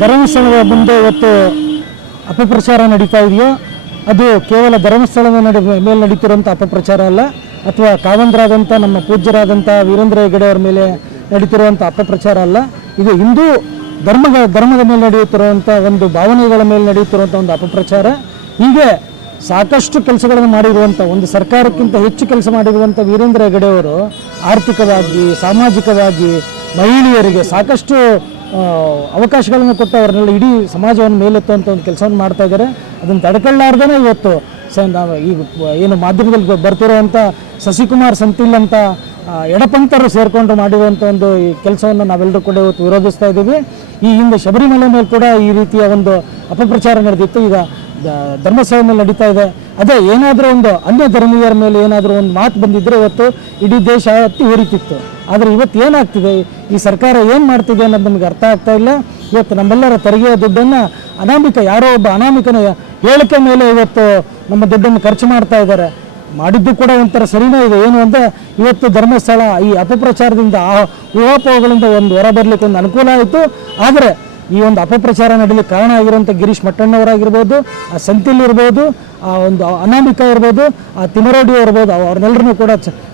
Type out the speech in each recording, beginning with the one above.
ಧರ್ಮಸ್ಥಳದ ಮುಂದೆ ಇವತ್ತು ಅಪಪ್ರಚಾರ ನಡೀತಾ ಇದೆಯೋ ಅದು ಕೇವಲ ಧರ್ಮಸ್ಥಳದ ಮೇಲೆ ನಡೀತಿರುವಂಥ ಅಪಪ್ರಚಾರ ಅಲ್ಲ, ಅಥವಾ ಕಾವಂದ್ರಾದಂಥ ನಮ್ಮ ಪೂಜ್ಯರಾದಂಥ ವೀರೇಂದ್ರ ಹೆಗ್ಗಡೆ ಅವರ ಮೇಲೆ ನಡೀತಿರುವಂಥ ಅಪಪ್ರಚಾರ ಅಲ್ಲ. ಇದು ಹಿಂದೂ ಧರ್ಮದ ಮೇಲೆ ನಡೆಯುತ್ತಿರುವಂಥ ಒಂದು ಭಾವನೆಗಳ ಮೇಲೆ ನಡೆಯುತ್ತಿರುವಂಥ ಒಂದು ಅಪಪ್ರಚಾರ. ಹೀಗೆ ಸಾಕಷ್ಟು ಕೆಲಸಗಳನ್ನು ಮಾಡಿರುವಂಥ, ಒಂದು ಸರ್ಕಾರಕ್ಕಿಂತ ಹೆಚ್ಚು ಕೆಲಸ ಮಾಡಿರುವಂಥ ವೀರೇಂದ್ರ ಹೆಗ್ಗಡೆ ಅವರು ಆರ್ಥಿಕವಾಗಿ, ಸಾಮಾಜಿಕವಾಗಿ ಮಹಿಳೆಯರಿಗೆ ಸಾಕಷ್ಟು ಅವಕಾಶಗಳನ್ನು ಕೊಟ್ಟು ಅವರನ್ನೆಲ್ಲ ಇಡೀ ಸಮಾಜವನ್ನು ಮೇಲೆತ್ತುವಂಥ ಒಂದು ಕೆಲಸವನ್ನು ಮಾಡ್ತಾ ಇದ್ದಾರೆ. ಅದನ್ನು ತಡ್ಕೊಳ್ಳಾರ್ದೇ ಇವತ್ತು ಈಗ ಏನು ಮಾಧ್ಯಮದಲ್ಲಿ ಬರ್ತಿರುವಂಥ ಶಶಿಕುಮಾರ್ ಸಂತಿಲ್ ಅಂತ ಎಡಪಂಥರು ಸೇರಿಕೊಂಡು ಮಾಡಿರುವಂಥ ಒಂದು ಈ ಕೆಲಸವನ್ನು ನಾವೆಲ್ಲರೂ ಕೂಡ ಇವತ್ತು ವಿರೋಧಿಸ್ತಾ ಇದ್ದೀವಿ. ಈ ಹಿಂದೆ ಶಬರಿಮಲೆ ಮೇಲೆ ಕೂಡ ಈ ರೀತಿಯ ಒಂದು ಅಪಪ್ರಚಾರ ನಡೆದಿತ್ತು, ಈಗ ಧರ್ಮಸ್ಥಳ ಮೇಲೆ ನಡೀತಾ ಇದೆ. ಅದೇ ಏನಾದರೂ ಒಂದು ಅನ್ಯ ಧರ್ಮೀಯರ ಮೇಲೆ ಏನಾದರೂ ಒಂದು ಮಾತು ಬಂದಿದ್ದರೆ ಇವತ್ತು ಇಡೀ ದೇಶ ಹತ್ತಿ ಉರಿತಿತ್ತು. ಆದರೆ ಇವತ್ತು ಏನಾಗ್ತಿದೆ, ಈ ಸರ್ಕಾರ ಏನು ಮಾಡ್ತಿದೆ ಅನ್ನೋದು ನಮಗೆ ಅರ್ಥ ಆಗ್ತಾ ಇಲ್ಲ. ಇವತ್ತು ನಮ್ಮೆಲ್ಲರ ತೆರಿಗೆಯ ದುಡ್ಡನ್ನು ಯಾರೋ ಒಬ್ಬ ಅನಾಮಿಕನ ಹೇಳಿಕೆ ಮೇಲೆ ಇವತ್ತು ನಮ್ಮ ದುಡ್ಡನ್ನು ಖರ್ಚು ಮಾಡ್ತಾ ಇದ್ದಾರೆ. ಮಾಡಿದ್ದು ಕೂಡ ಒಂಥರ ಸರಿನೇ ಇದೆ. ಏನು ಅಂದರೆ ಇವತ್ತು ಧರ್ಮಸ್ಥಳ ಈ ಅಪಪ್ರಚಾರದಿಂದ ಊಹಾಪೋಹಗಳಿಂದ ಒಂದು ಹೊರ ಬರಲಿಕ್ಕೆ ಒಂದು ಅನುಕೂಲ ಆಯಿತು. ಆದರೆ ಈ ಒಂದು ಅಪಪ್ರಚಾರ ನಡೀಲಿಕ್ಕೆ ಕಾರಣ ಆಗಿರುವಂಥ ಗಿರೀಶ್ ಮಟ್ಟಣ್ಣವರಾಗಿರ್ಬೋದು, ಆ ಸಂತಿಲ್ ಇರ್ಬೋದು, ಆ ಒಂದು ಅನಾಮಿಕ ಇರ್ಬೋದು, ಆ ತಿಮರೋಡಿ ಇರ್ಬೋದು, ಅವ್ರನ್ನೆಲ್ಲರನ್ನೂ ಕೂಡ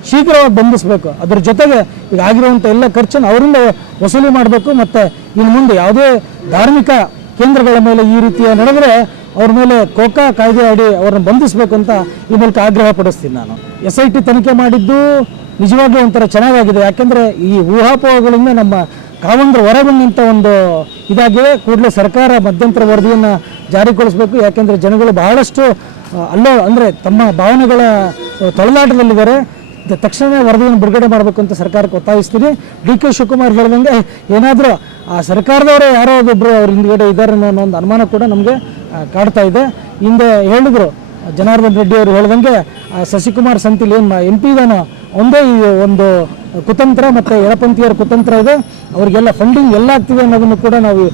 ಶೀಘ್ರವಾಗಿ ಬಂಧಿಸಬೇಕು. ಅದ್ರ ಜೊತೆಗೆ ಈಗ ಆಗಿರುವಂಥ ಎಲ್ಲ ಖರ್ಚನ್ನು ಅವರಿಂದ ವಸೂಲಿ ಮಾಡಬೇಕು. ಮತ್ತು ಇನ್ನು ಮುಂದೆ ಯಾವುದೇ ಧಾರ್ಮಿಕ ಕೇಂದ್ರಗಳ ಮೇಲೆ ಈ ರೀತಿಯ ನಡೆದರೆ ಅವ್ರ ಮೇಲೆ ಕೋಕಾ ಕಾಯ್ದೆ ಅಡಿ ಅವ್ರನ್ನ ಬಂಧಿಸಬೇಕು ಅಂತ ಈ ಮೂಲಕ ಆಗ್ರಹ ಪಡಿಸ್ತೀನಿ. ನಾನು SIT ತನಿಖೆ ಮಾಡಿದ್ದು ನಿಜವಾಗ್ಲೂ ಒಂಥರ ಚೆನ್ನಾಗಿದೆ. ಯಾಕೆಂದರೆ ಈ ಊಹಾಪೋಹಗಳಿಂದ ನಮ್ಮ ಕಾವಂದ್ರ ಹೊರಬಂದಂಥ ಒಂದು ಇದಾಗಿದೆ. ಕೂಡಲೇ ಸರ್ಕಾರ ಮಧ್ಯಂತರ ವರದಿಯನ್ನು ಜಾರಿಗೊಳಿಸಬೇಕು. ಯಾಕೆಂದರೆ ಜನಗಳು ಬಹಳಷ್ಟು ಅಂದರೆ ತಮ್ಮ ಭಾವನೆಗಳ ತೊಳಲಾಟದಲ್ಲಿದ್ದಾರೆ. ತಕ್ಷಣ ವರದಿಯನ್ನು ಬಿಡುಗಡೆ ಮಾಡಬೇಕು ಅಂತ ಸರ್ಕಾರಕ್ಕೆ ಒತ್ತಾಯಿಸ್ತೀನಿ. DK ಶಿವಕುಮಾರ್ ಹೇಳಿದಂಗೆ ಏನಾದರೂ ಆ ಸರ್ಕಾರದವರೇ ಯಾರೋ ಒಬ್ಬರು ಅವ್ರ ಹಿಂದ್ಗಡೆ ಇದ್ದಾರೆ ಅನ್ನೋ ಒಂದು ಅನುಮಾನ ಕೂಡ ನಮಗೆ ಕಾಡ್ತಾ ಇದೆ. ಹಿಂದೆ ಹೇಳಿದ್ರು ಜನಾರ್ದನ್ ರೆಡ್ಡಿ ಅವರು ಹೇಳಿದಂಗೆ ಶಶಿಕುಮಾರ್ ಸಂತಿಲ್ ಏನು MP ಇದಾನೋ ಒಂದೇ ಈ ಒಂದು ಕುತಂತ್ರ ಮತ್ತು ಎಡಪಂಥೀಯರ ಕುತಂತ್ರ ಇದೆ. ಅವರಿಗೆಲ್ಲ ಫಂಡಿಂಗ್ ಎಲ್ಲ ಆಗ್ತಿದೆ ಅನ್ನೋದನ್ನು ಕೂಡ ನಾವು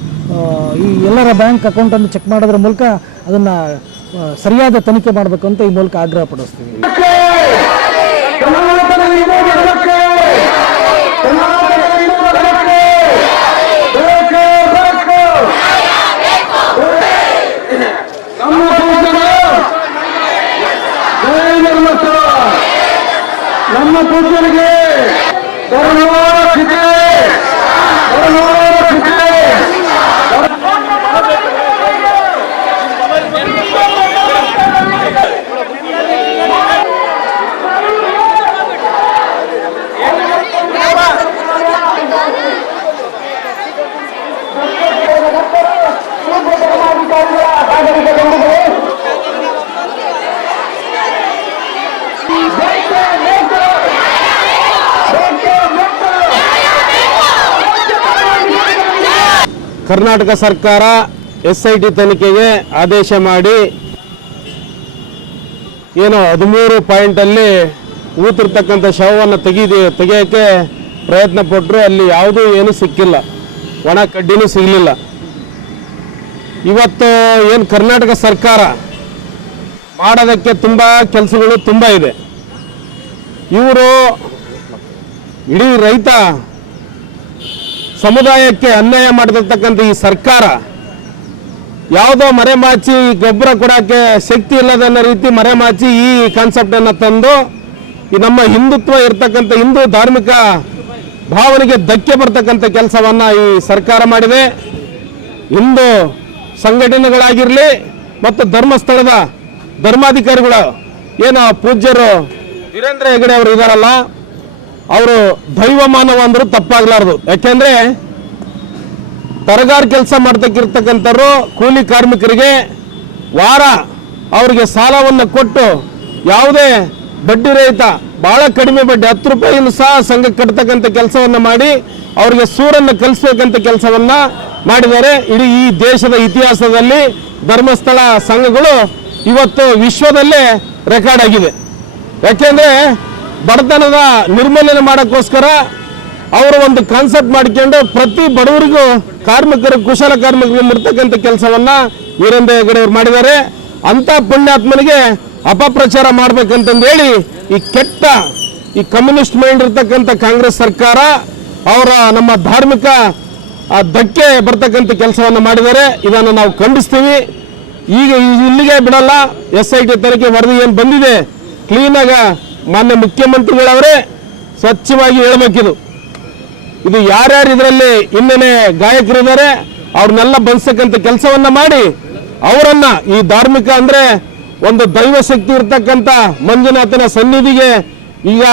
ಈ ಎಲ್ಲರ ಬ್ಯಾಂಕ್ ಅಕೌಂಟನ್ನು ಚೆಕ್ ಮಾಡೋದ್ರ ಮೂಲಕ ಅದನ್ನು ಸರಿಯಾದ ತನಿಖೆ ಮಾಡಬೇಕು ಅಂತ ಈ ಮೂಲಕ ಆಗ್ರಹ ಪಡಿಸ್ತೀವಿ. ನಮ್ಮ ಪೂಜ್ಯರಿಗೆ ಕರ್ನಾಟಕ ಸರ್ಕಾರ SIT ತನಿಖೆಗೆ ಆದೇಶ ಮಾಡಿ ಏನೋ 13 ಪಾಯಿಂಟಲ್ಲಿ ಊತಿರ್ತಕ್ಕಂಥ ಶವವನ್ನು ತೆಗೆಯೋಕ್ಕೆ ಪ್ರಯತ್ನ ಪಟ್ಟರು. ಅಲ್ಲಿ ಯಾವುದೂ ಏನೂ ಸಿಕ್ಕಿಲ್ಲ, ಒಣ ಕಡ್ಡಿನೂ ಸಿಗಲಿಲ್ಲ. ಇವತ್ತು ಏನು ಕರ್ನಾಟಕ ಸರ್ಕಾರ ಮಾಡೋದಕ್ಕೆ ತುಂಬ ಕೆಲಸಗಳು ತುಂಬ ಇದೆ. ಇವರು ಇಡೀ ರೈತ ಸಮುದಾಯಕ್ಕೆ ಅನ್ಯಾಯ ಮಾಡಿರ್ತಕ್ಕಂಥ ಈ ಸರ್ಕಾರ ಯಾವುದೋ ಮರೆಮಾಚಿ ಗೊಬ್ಬರ ಕೊಡೋಕ್ಕೆ ಶಕ್ತಿ ಇಲ್ಲದನ್ನ ರೀತಿ ಮರೆಮಾಚಿ ಈ ಕಾನ್ಸೆಪ್ಟನ್ನು ತಂದು ಈ ನಮ್ಮ ಹಿಂದುತ್ವ ಇರ್ತಕ್ಕಂಥ ಹಿಂದೂ ಧಾರ್ಮಿಕ ಭಾವನೆಗೆ ಧಕ್ಕೆ ಬರ್ತಕ್ಕಂಥ ಕೆಲಸವನ್ನು ಈ ಸರ್ಕಾರ ಮಾಡಿದೆ. ಹಿಂದೂ ಸಂಘಟನೆಗಳಾಗಿರಲಿ ಮತ್ತು ಧರ್ಮಸ್ಥಳದ ಧರ್ಮಾಧಿಕಾರಿಗಳು ಏನು ಪೂಜ್ಯರು ವೀರೇಂದ್ರ ಹೆಗ್ಗಡೆ ಅವರು ಇದ್ದಾರಲ್ಲ, ಅವರು ದೈವ ಮಾನವ ಅಂದರೂ ತಪ್ಪಾಗಲಾರದು. ಯಾಕೆಂದರೆ ತರಗಾರ ಕೆಲಸ ಮಾಡ್ತಕ್ಕಿರ್ತಕ್ಕಂಥವ್ರು ಕೂಲಿ ಕಾರ್ಮಿಕರಿಗೆ ವಾರ ಅವರಿಗೆ ಸಾಲವನ್ನು ಕೊಟ್ಟು ಯಾವುದೇ ಬಡ್ಡಿ ರಹಿತ ಭಾಳ ಕಡಿಮೆ ಬಡ್ಡಿ 10 ರೂಪಾಯಿಯನ್ನು ಸಹ ಸಂಘಕ್ಕೆ ಕಟ್ತಕ್ಕಂಥ ಕೆಲಸವನ್ನು ಮಾಡಿ ಅವರಿಗೆ ಸೂರನ್ನು ಕಲಿಸ್ಬೇಕಂತ ಕೆಲಸವನ್ನು ಮಾಡಿದ್ದಾರೆ. ಇಡೀ ಈ ದೇಶದ ಇತಿಹಾಸದಲ್ಲಿ ಧರ್ಮಸ್ಥಳ ಸಂಘಗಳು ಇವತ್ತು ವಿಶ್ವದಲ್ಲೇ ರೆಕಾರ್ಡ್ ಆಗಿದೆ. ಯಾಕೆಂದರೆ ಬಡತನದ ನಿರ್ಮೂಲನೆ ಮಾಡೋಕ್ಕೋಸ್ಕರ ಅವರು ಒಂದು ಕಾನ್ಸೆಪ್ಟ್ ಮಾಡಿಕೊಂಡು ಪ್ರತಿ ಬಡವರಿಗೂ ಕಾರ್ಮಿಕರು ಕುಶಲ ಕಾರ್ಮಿಕರಿಗೆ ಮುರ್ತಕ್ಕಂಥ ಕೆಲಸವನ್ನು ವೀರೇಂದ್ರ ಹೆಗ್ಗಡೆ ಅವರು ಮಾಡಿದ್ದಾರೆ. ಅಂಥ ಪುಣ್ಯಾತ್ಮನಿಗೆ ಅಪಪ್ರಚಾರ ಮಾಡ್ಬೇಕಂತಂದೇಳಿ ಈ ಕೆಟ್ಟ ಈ ಕಮ್ಯುನಿಸ್ಟ್ ಮೈಂಡ್ ಇರ್ತಕ್ಕಂಥ ಕಾಂಗ್ರೆಸ್ ಸರ್ಕಾರ ಅವರ ನಮ್ಮ ಧಾರ್ಮಿಕ ಆ ಧಕ್ಕೆ ಬರ್ತಕ್ಕಂಥ ಕೆಲಸವನ್ನು ಮಾಡಿದ್ದಾರೆ. ಇದನ್ನು ನಾವು ಖಂಡಿಸ್ತೀವಿ. ಈಗ ಇಲ್ಲಿಗೆ ಬಿಡಲ್ಲ. SIT ತನಿಖೆ ವರದಿ ಏನು ಬಂದಿದೆ ಕ್ಲೀನಾಗ ಮಾನ್ಯ ಮುಖ್ಯಮಂತ್ರಿಗಳವರೇ ಸ್ವಚ್ಛವಾಗಿ ಹೇಳ್ಬೇಕಿದು. ಇದು ಯಾರ್ಯಾರು ಇದರಲ್ಲಿ ಇನ್ನೇನೆ ಗಾಯಕರಿದ್ದಾರೆ ಅವ್ರನ್ನೆಲ್ಲ ಬಂಧಿಸಕ್ಕಂಥ ಕೆಲಸವನ್ನ ಮಾಡಿ ಅವರನ್ನ ಈ ಧಾರ್ಮಿಕ ಅಂದ್ರೆ ಒಂದು ದೈವ ಶಕ್ತಿ ಇರ್ತಕ್ಕಂಥ ಮಂಜುನಾಥನ ಸನ್ನಿಧಿಗೆ ಈಗ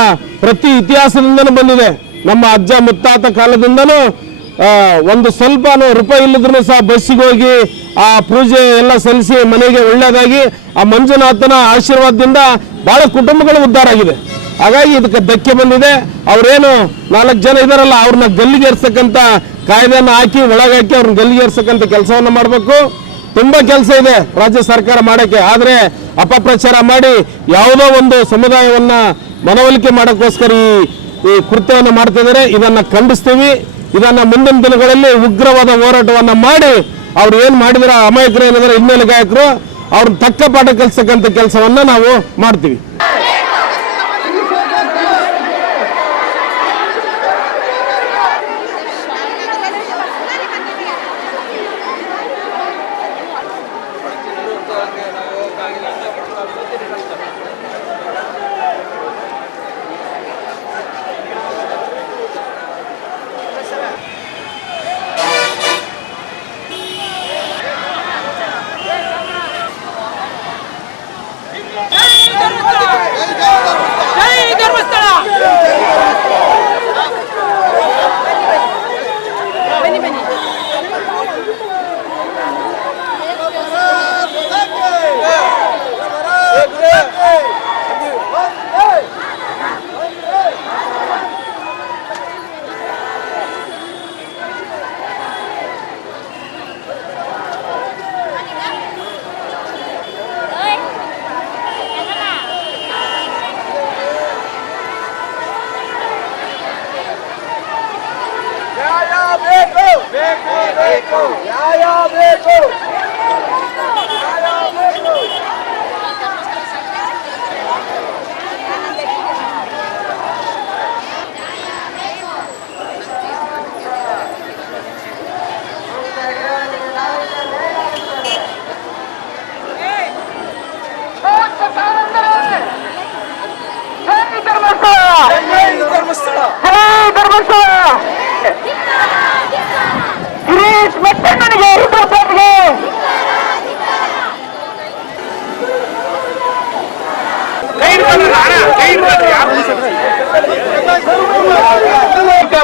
ಪ್ರತಿ ಇತಿಹಾಸದಿಂದನೂ ಬಂದಿದೆ. ನಮ್ಮ ಅಜ್ಜ ಮುತ್ತಾತ ಕಾಲದಿಂದನೂ ಒಂದು ಸ್ವಲ್ಪ ರೂಪಾಯಿ ಇಲ್ಲದ್ರೂ ಸಹ ಬಸ್ಸಿಗೆ ಹೋಗಿ ಆ ಪೂಜೆ ಎಲ್ಲ ಸಲ್ಲಿಸಿ ಮನೆಗೆ ಒಳ್ಳೆಯದಾಗಿ ಆ ಮಂಜುನಾಥನ ಆಶೀರ್ವಾದದಿಂದ ಬಹಳ ಕುಟುಂಬಗಳು ಉದ್ಧಾರ ಆಗಿದೆ. ಹಾಗಾಗಿ ಇದಕ್ಕೆ ಧಕ್ಕೆ ಬಂದಿದೆ. ಅವರೇನು 4 ಜನ ಇದಾರಲ್ಲ ಅವ್ರನ್ನ ಗಲ್ಲಿಗೇರ್ಸಕ್ಕಂಥ ಕಾಯ್ದೆಯನ್ನು ಹಾಕಿ ಒಳಗಾಕಿ ಅವ್ರನ್ನ ಗಲ್ಲಿಗೇರ್ಸಕ್ಕಂಥ ಕೆಲಸವನ್ನ ಮಾಡಬೇಕು. ತುಂಬಾ ಕೆಲಸ ಇದೆ ರಾಜ್ಯ ಸರ್ಕಾರ ಮಾಡಕ್ಕೆ. ಆದ್ರೆ ಅಪಪ್ರಚಾರ ಮಾಡಿ ಯಾವುದೋ ಒಂದು ಸಮುದಾಯವನ್ನ ಮನವೊಲಿಕೆ ಮಾಡೋಕ್ಕೋಸ್ಕರ ಈ ಕೃತ್ಯವನ್ನು ಮಾಡ್ತಿದ್ದಾರೆ. ಇದನ್ನ ಖಂಡಿಸ್ತೀವಿ. ಇದನ್ನ ಮುಂದಿನ ದಿನಗಳಲ್ಲಿ ಉಗ್ರವಾದ ಹೋರಾಟವನ್ನ ಮಾಡಿ ಅವ್ರು ಏನ್ ಮಾಡಿದ್ರ ಅಮಾಯಕರು ಏನಿದ್ದಾರೆ ಹಿನ್ನೆಲೆ ಗಾಯಕರು ಅವ್ರನ್ನ ತಕ್ಕ ಪಾಠ ಕಲಿಸಕ್ಕಂಥ ಕೆಲಸವನ್ನ ನಾವು ಮಾಡ್ತೀವಿ.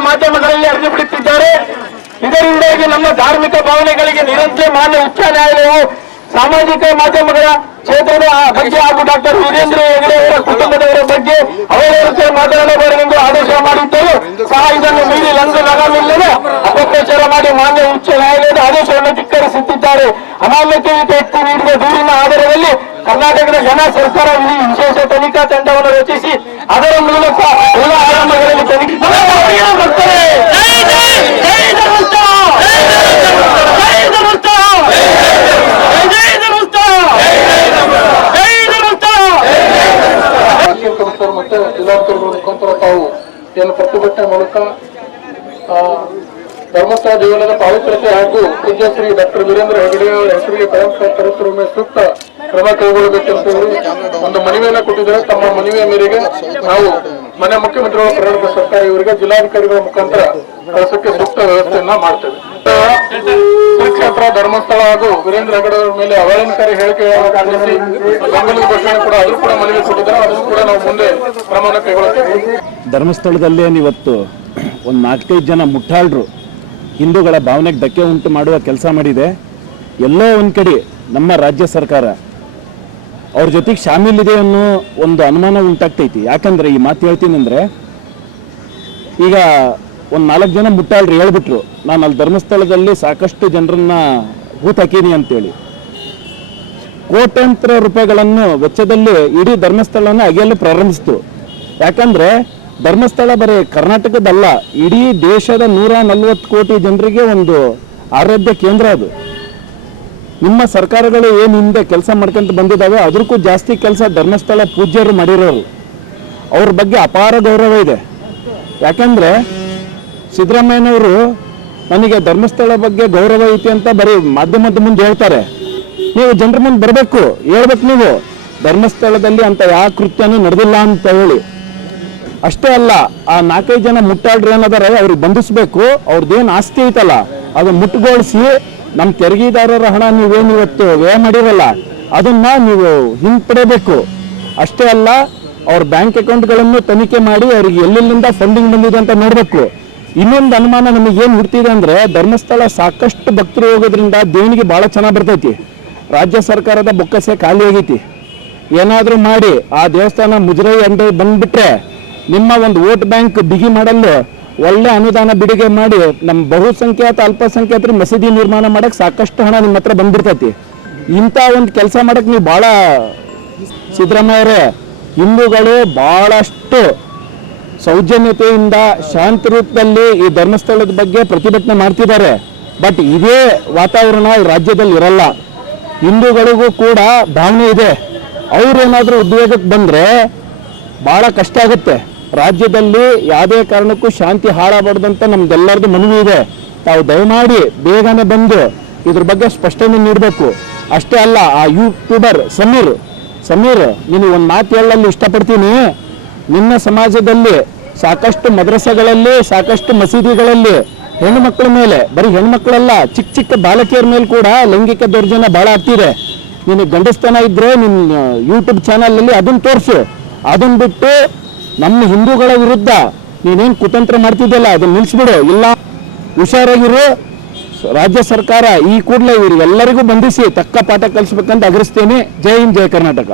ಮಾಧ್ಯಮಗಳಲ್ಲಿ ಅರ್ಜಿ ಬಿಡುತ್ತಿದ್ದಾರೆ. ಇದರಿಂದಾಗಿ ನಮ್ಮ ಧಾರ್ಮಿಕ ಭಾವನೆಗಳಿಗೆ ನಿರಂತರ ಮಾನ್ಯ ಉಚ್ಚ ನ್ಯಾಯಾಲಯವು ಸಾಮಾಜಿಕ ಮಾಧ್ಯಮಗಳ ಕ್ಷೇತ್ರದ ಬಗ್ಗೆ ಹಾಗೂ ಡಾಕ್ಟರ್ ವೀರೇಂದ್ರ ಹೆಗಡೆ ಅವರ ಕುಟುಂಬದವರ ಬಗ್ಗೆ ಅವಹೇಳನ ಮಾತನಾಡಬಾರದೆಂದು ಆದೇಶ ಮಾಡಿದ್ದರು ಸಹ ಇದನ್ನು ಮೀರಿ ಲಂಘನವಿಲ್ಲದೆ ಅಪಪ್ರಚಾರ ಮಾಡಿ ಮಾನ್ಯ ಉಚ್ಚ ನ್ಯಾಯಾಲಯದ ಆದೇಶವನ್ನು ಧಿಕ್ಕರಿಸುತ್ತಿದ್ದಾರೆ. ಅಮಾನ್ಯತೆ ವ್ಯಕ್ತಿ ನೀಡಿದ ದೂರಿನ ಆಧಾರದಲ್ಲಿ ಕರ್ನಾಟಕದ ಜನ ಸರ್ಕಾರ ವಿಶೇಷ ತನಿಖಾ ತಂಡವನ್ನು ರಚಿಸಿ ಅದರ ಮೂಲಕ ಎಲ್ಲ ಆಯಾಮಗಳಲ್ಲಿ ತನಿಖೆ ಮತ್ತು ಜಿಲ್ಲಾಧಿಕಾರಿಗಳ ಮುಖಾಂತರ ತಾವು ಏನು ಪ್ರತಿಭಟನೆ ಮೂಲಕ ಧರ್ಮಸ್ಥಳ ದೇವಾಲಯದ ಪವಿತ್ರತೆ ಹಾಗೂ ಪೂಜ್ಯ ಶ್ರೀ ಡಾಕ್ಟರ್ ವೀರೇಂದ್ರ ಹೆಗಡೆ ಅವರ ಹೆಸರಿಗೆ ಕರೆತರುವ ಸೂಕ್ತ ಕ್ರಮ ಕೈಗೊಳ್ಳಬೇಕೆಂತ ಹೇಳಿ ಒಂದು ಮನವಿಯನ್ನು ಕೊಟ್ಟಿದ್ದಾರೆ. ತಮ್ಮ ಮನವಿಯ ಮೇರೆಗೆ ನಾವು ಮನೆ ಮುಖ್ಯಮಂತ್ರಿಗಳ ಕರ್ನಾಟಕ ಸರ್ಕಾರ ಇವರಿಗೆ ಜಿಲ್ಲಾಧಿಕಾರಿಗಳ ಮುಖಾಂತರ ಕಳಿಸಕ್ಕೆ ಸೂಕ್ತ ವ್ಯವಸ್ಥೆಯನ್ನ ಮಾಡ್ತೇವೆ. ಕ್ಷೇತ್ರ ಧರ್ಮಸ್ಥಳ ಹಾಗೂ ವೀರೇಂದ್ರ ಹೆಗಡೆ ಅವರ ಮೇಲೆ ಅವಹೇಳನಕಾರಿ ಹೇಳಿಕೆ ಖಂಡಿಸಿ ಬೆಂಬಲದ ಘೋಷಣೆ ಕೂಡ ಅದು ಕೂಡ ಮನವಿ ಕೊಟ್ಟಿದ್ದಾರೆ. ಅದನ್ನು ಕೂಡ ನಾವು ಮುಂದೆ ಕ್ರಮವನ್ನು ಕೈಗೊಳ್ಳುತ್ತೇವೆ. ಧರ್ಮಸ್ಥಳದಲ್ಲಿ ಇವತ್ತು ಒಂದು 4-5 ಜನ ಮುಟ್ಟಾಳರು ಹಿಂದೂಗಳ ಭಾವನೆಗೆ ಧಕ್ಕೆ ಉಂಟು ಮಾಡುವ ಕೆಲಸ ಮಾಡಿದೆ. ಎಲ್ಲೋ ಒಂದು ಕಡೆ ನಮ್ಮ ರಾಜ್ಯ ಸರ್ಕಾರ ಅವ್ರ ಜೊತೆಗೆ ಶಾಮೀಲಿದೆ ಅನ್ನೋ ಒಂದು ಅನುಮಾನ ಉಂಟಾಗ್ತೈತಿ. ಯಾಕಂದ್ರೆ ಈ ಮಾತು ಹೇಳ್ತೀನಿ ಅಂದರೆ, ಈಗ ಒಂದು 4 ಜನ ಮುಟ್ಟಾಳ್ರು ಹೇಳ್ಬಿಟ್ರು ನಾನು ಅಲ್ಲಿ ಧರ್ಮಸ್ಥಳದಲ್ಲಿ ಸಾಕಷ್ಟು ಜನರನ್ನ ಹೂತಾಕೀನಿ ಅಂತೇಳಿ ಕೋಟ್ಯಾಂತರ ರೂಪಾಯಿಗಳನ್ನು ವೆಚ್ಚದಲ್ಲಿ ಇಡೀ ಧರ್ಮಸ್ಥಳವನ್ನು ಅಗೆಯಲು ಪ್ರಾರಂಭಿಸಿತು. ಯಾಕಂದ್ರೆ ಧರ್ಮಸ್ಥಳ ಬರೀ ಕರ್ನಾಟಕದಲ್ಲ, ಇಡೀ ದೇಶದ 140 ಕೋಟಿ ಜನರಿಗೆ ಒಂದು ಆರೋಗ್ಯ ಕೇಂದ್ರ ಅದು. ನಿಮ್ಮ ಸರ್ಕಾರಗಳು ಏನು ಹಿಂದೆ ಕೆಲಸ ಮಾಡ್ಕೊಂತ ಬಂದಿದ್ದಾವೆ ಅದಕ್ಕೂ ಜಾಸ್ತಿ ಕೆಲಸ ಧರ್ಮಸ್ಥಳ ಪೂಜ್ಯರು ಮಾಡಿರೋರು. ಅವ್ರ ಬಗ್ಗೆ ಅಪಾರ ಗೌರವ ಇದೆ. ಯಾಕಂದ್ರೆ ಸಿದ್ದರಾಮಯ್ಯನವರು ನನಗೆ ಧರ್ಮಸ್ಥಳ ಬಗ್ಗೆ ಗೌರವ ಐತಿ ಅಂತ ಬರೀ ಮಾಧ್ಯಮದ ಮುಂದೆ ಹೇಳ್ತಾರೆ. ನೀವು ಜನರ ಮುಂದೆ ಬರಬೇಕು, ಹೇಳ್ಬೇಕು ನೀವು ಧರ್ಮಸ್ಥಳದಲ್ಲಿ ಅಂತ ಯಾವ ಕೃತ್ಯನೂ ನಡೆದಿಲ್ಲ ಅಂತ ಹೇಳಿ. ಅಷ್ಟೇ ಅಲ್ಲ, ಆ 4-5 ಜನ ಮುಟ್ಟಾಡ್ರು ಏನದಾರೆ ಅವ್ರಿಗೆ ಬಂಧಿಸ್ಬೇಕು. ಅವ್ರದ್ದೇನು ಆಸ್ತಿ ಐತಲ್ಲ ಅದು ಮುಟ್ಟುಗೊಳಿಸಿ ನಮ್ಮ ತೆರಿಗೆದಾರರ ಹಣ ನೀವೇನು ಇವತ್ತು ವ್ಯಯ ಮಾಡಿರಲ್ಲ ಅದನ್ನ ನೀವು ಹಿಂಪಡೆಯಬೇಕು. ಅಷ್ಟೇ ಅಲ್ಲ, ಅವ್ರ ಬ್ಯಾಂಕ್ ಅಕೌಂಟ್ಗಳನ್ನು ತನಿಖೆ ಮಾಡಿ ಅವ್ರಿಗೆ ಎಲ್ಲೆಲ್ಲಿಂದ ಫಂಡಿಂಗ್ ಬಂದಿದೆ ಅಂತ ನೋಡಬೇಕು. ಇನ್ನೊಂದು ಅನುಮಾನ ನಮಗೇನು ಹುಡ್ತಿದೆ ಅಂದ್ರೆ, ಧರ್ಮಸ್ಥಳ ಸಾಕಷ್ಟು ಭಕ್ತರು ಹೋಗೋದ್ರಿಂದ ದೇಣಿಗೆ ಭಾಳ ಚೆನ್ನಾಗಿ ಬರ್ತೈತಿ. ರಾಜ್ಯ ಸರ್ಕಾರದ ಬೊಕ್ಕಸೆ ಖಾಲಿ ಆಗೈತಿ. ಏನಾದರೂ ಮಾಡಿ ಆ ದೇವಸ್ಥಾನ ಮುಜರಾಯಿ ಅಂಡೆ ಬಂದ್ಬಿಟ್ರೆ ನಿಮ್ಮ ಒಂದು ವೋಟ್ ಬ್ಯಾಂಕ್ ಬಿಗಿ ಮಾಡಲು ಒಳ್ಳೆ ಅನುದಾನ ಬಿಡುಗಡೆ ಮಾಡಿ ನಮ್ಮ ಬಹುಸಂಖ್ಯಾತ ಅಲ್ಪಸಂಖ್ಯಾತರು ಮಸೀದಿ ನಿರ್ಮಾಣ ಮಾಡಕ್ಕೆ ಸಾಕಷ್ಟು ಹಣ ನಿಮ್ಮ ಹತ್ರ ಬಂದ್ಬಿಡ್ತೈತಿ. ಇಂಥ ಒಂದು ಕೆಲಸ ಮಾಡಕ್ಕೆ ನೀವು ಭಾಳ ಸಿದ್ದರಾಮಯ್ಯರೇ, ಹಿಂದೂಗಳು ಭಾಳಷ್ಟು ಸೌಜನ್ಯತೆಯಿಂದ ಶಾಂತ ರೂಪದಲ್ಲಿ ಈ ಧರ್ಮಸ್ಥಳದ ಬಗ್ಗೆ ಪ್ರತಿಭಟನೆ ಮಾಡ್ತಿದ್ದಾರೆ. ಬಟ್ ಇದೇ ವಾತಾವರಣ ರಾಜ್ಯದಲ್ಲಿ ಇರಲ್ಲ. ಹಿಂದೂಗಳಿಗೂ ಕೂಡ ಭಾವನೆ ಇದೆ. ಅವ್ರೇನಾದರೂ ಉದ್ವೇಗಕ್ಕೆ ಬಂದರೆ ಭಾಳ ಕಷ್ಟ ಆಗುತ್ತೆ. ರಾಜ್ಯದಲ್ಲಿ ಯಾವುದೇ ಕಾರಣಕ್ಕೂ ಶಾಂತಿ ಹಾಳಾಗಬಾರ್ದಂತ ನಮ್ದೆಲ್ಲರದು ಮನವಿ ಇದೆ. ತಾವು ದಯಮಾಡಿ ಬೇಗನೆ ಬಂದು ಇದ್ರ ಬಗ್ಗೆ ಸ್ಪಷ್ಟನೆ ನೀಡಬೇಕು. ಅಷ್ಟೇ ಅಲ್ಲ, ಆ ಯೂಟ್ಯೂಬರ್ ಸಮೀರ್ ನೀನು ಒಂದು ಮಾತು ಹೇಳಲು ಇಷ್ಟಪಡ್ತೀನಿ. ನಿನ್ನ ಸಮಾಜದಲ್ಲಿ ಸಾಕಷ್ಟು ಮದ್ರಸೆಗಳಲ್ಲಿ ಸಾಕಷ್ಟು ಮಸೀದಿಗಳಲ್ಲಿ ಹೆಣ್ಣು ಮಕ್ಕಳ ಮೇಲೆ, ಬರೀ ಹೆಣ್ಮಕ್ಳಲ್ಲ ಚಿಕ್ಕ ಚಿಕ್ಕ ಬಾಲಕಿಯರ ಮೇಲೆ ಕೂಡ ಲೈಂಗಿಕ ದೌರ್ಜನ್ಯ ಭಾಳ ಆಗ್ತಿದೆ. ನೀನು ಗಂಡಸ್ತನ ಇದ್ರೆ ನಿನ್ನ ಯೂಟ್ಯೂಬ್ ಚಾನಲಲ್ಲಿ ಅದನ್ನು ತೋರಿಸು. ಅದನ್ನು ಬಿಟ್ಟು ನಮ್ಮ ಹಿಂದೂಗಳ ವಿರುದ್ಧ ನೀನೇನು ಕುತಂತ್ರ ಮಾಡ್ತಿದ್ದಲ್ಲ ಅದನ್ನು ನಿಲ್ಲಿಸ್ಬಿಡು. ಇಲ್ಲ, ಹುಷಾರಾಗಿರು. ರಾಜ್ಯ ಸರ್ಕಾರ ಈ ಕೂಡಲೇ ಇವರಿಗೆಲ್ಲರಿಗೂ ಬಂಧಿಸಿ ತಕ್ಕ ಪಾಠ ಕಲಿಸ್ಬೇಕಂತ ಅಗ್ರಹಿಸ್ತೇನೆ. ಜೈ ಹಿಂದ್, ಜೈ ಕರ್ನಾಟಕ.